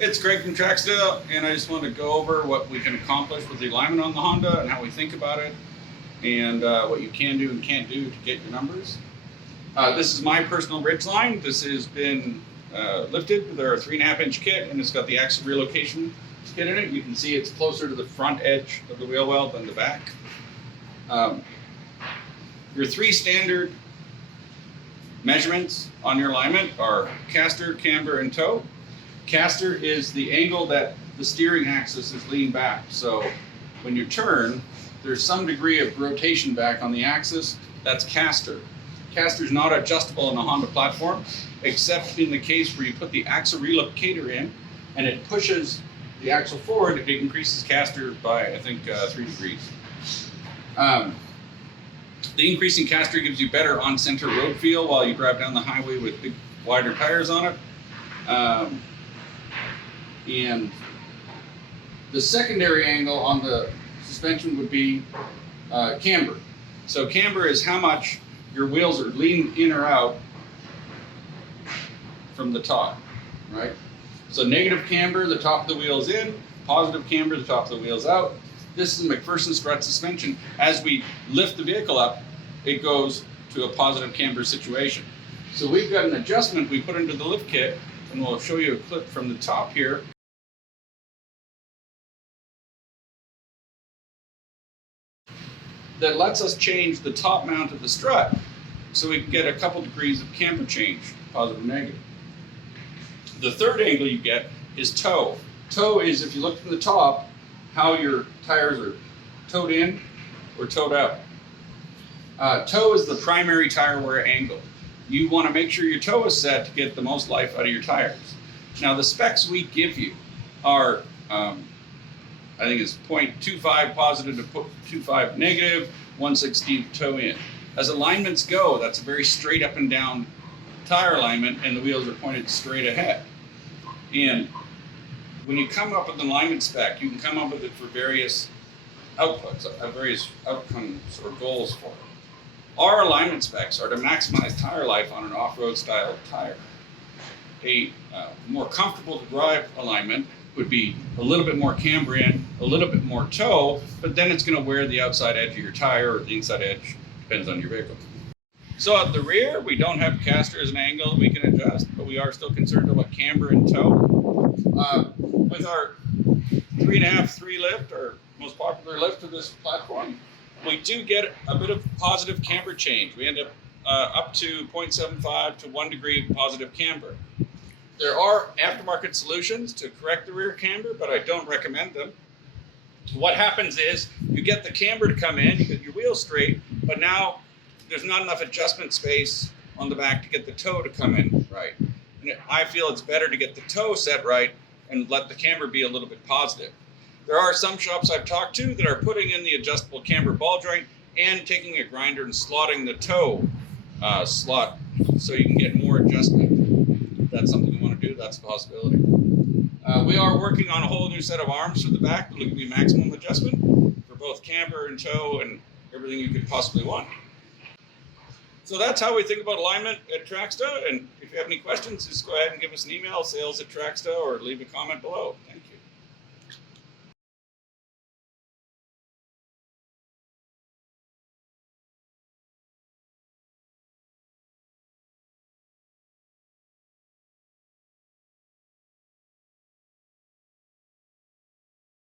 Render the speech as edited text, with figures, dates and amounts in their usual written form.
It's Greg from Traxda, and I just want to go over what we can accomplish with the alignment on the Honda and how we think about it, and what you can do and can't do to get your numbers. This is my personal Ridgeline. This has been lifted with our 3.5-inch kit, and it's got the axle relocation kit in it. You can see it's closer to the front edge of the wheel well than the back. Your three standard measurements on your alignment are caster, camber, and toe. Caster is the angle that the steering axis is leaned back. So when you turn, there's some degree of rotation back on the axis. That's caster. Caster is not adjustable on the Honda platform, except in the case where you put the axle relocator in and it pushes the axle forward. It increases caster by, I think, 3 degrees. The increasing caster gives you better on-center road feel while you drive down the highway with big, wider tires on it. And the secondary angle on the suspension would be camber. So camber is how much your wheels are leaning in or out from the top, right? So negative camber, the top of the wheel is in. Positive camber, the top of the wheel is out. This is a McPherson strut suspension. As we lift the vehicle up, it goes to a positive camber situation. So we've got an adjustment we put into the lift kit, and we'll show you a clip from the top here. That lets us change the top mount of the strut so we can get a couple degrees of camber change, positive and negative. The third angle you get is toe. Toe is, if you look from the top, how your tires are towed in or towed out. Toe is the primary tire wear angle. You want to make sure your toe is set to get the most life out of your tires. Now the specs we give you are I think it's 0.25 positive to 0.25 negative, 1/16 toe in. As alignments go, that's a very straight up and down tire alignment, and the wheels are pointed straight ahead. And when you come up with an alignment spec, you can come up with it for various outputs, various outcomes or goals for it. Our alignment specs are to maximize tire life on an off-road style tire. A more comfortable to drive alignment would be a little bit more camber in, a little bit more toe, but then it's going to wear the outside edge of your tire, or the inside edge, depends on your vehicle. So at the rear, we don't have caster as an angle we can adjust, but we are still concerned about camber and toe. With our 3.5, 3 lift, our most popular lift of this platform, we do get a bit of positive camber change. We end up to 0.75 to 1 degree positive camber. There are aftermarket solutions to correct the rear camber, but I don't recommend them. What happens is you get the camber to come in, you get your wheels straight, but now there's not enough adjustment space on the back to get the toe to come in right. And I feel it's better to get the toe set right and let the camber be a little bit positive. There are some shops I've talked to that are putting in the adjustable camber ball joint and taking a grinder and slotting the toe slot so you can get more adjustment. If that's something you want to do, that's a possibility. We are working on a whole new set of arms for the back that will give you maximum adjustment for both camber and toe and everything you could possibly want. So that's how we think about alignment at Traxda. And if you have any questions, just go ahead and give us an email, sales@traxda, or leave a comment below. Thank you.